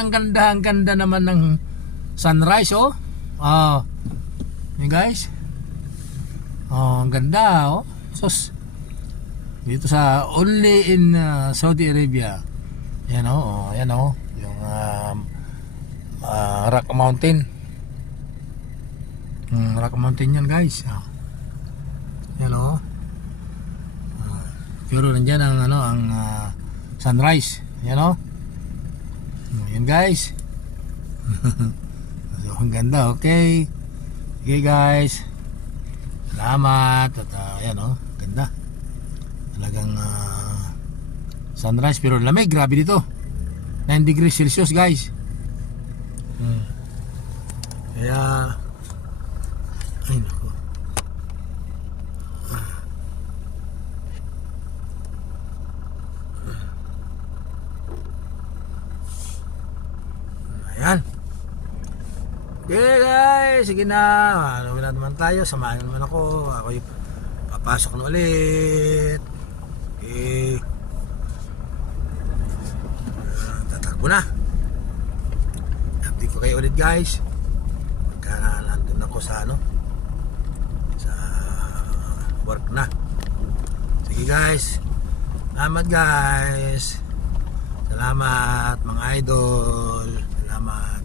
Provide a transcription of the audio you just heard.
ang ganda naman ng sunrise, oh. Oh. Yan guys. Oh, ang ganda, oh. Sus. Dito sa only in Saudi Arabia. Yan, oh. Yan, oh. Yung Rock Mountain. Rock Mountain yan guys. Oh. Yan, oh. Pero nandiyan ang ang sunrise. Yan, oh. Yan guys. So, ang ganda. Okay. Okay guys. Salamat. At yan, oh. Ganda. Talagang sunrise pero lamig. Grabe dito. 9 degrees Celsius guys. Kaya ay naku. Ayan. Okay guys, sige na. Ano na naman tayo, samahan naman ako. Ako papasok na ulit. Okay. Tatakbo na. Update ko kayo ulit guys. Pagka nandun ako sa sa work na. Sige guys. Salamat guys. Salamat mga idol. Salamat.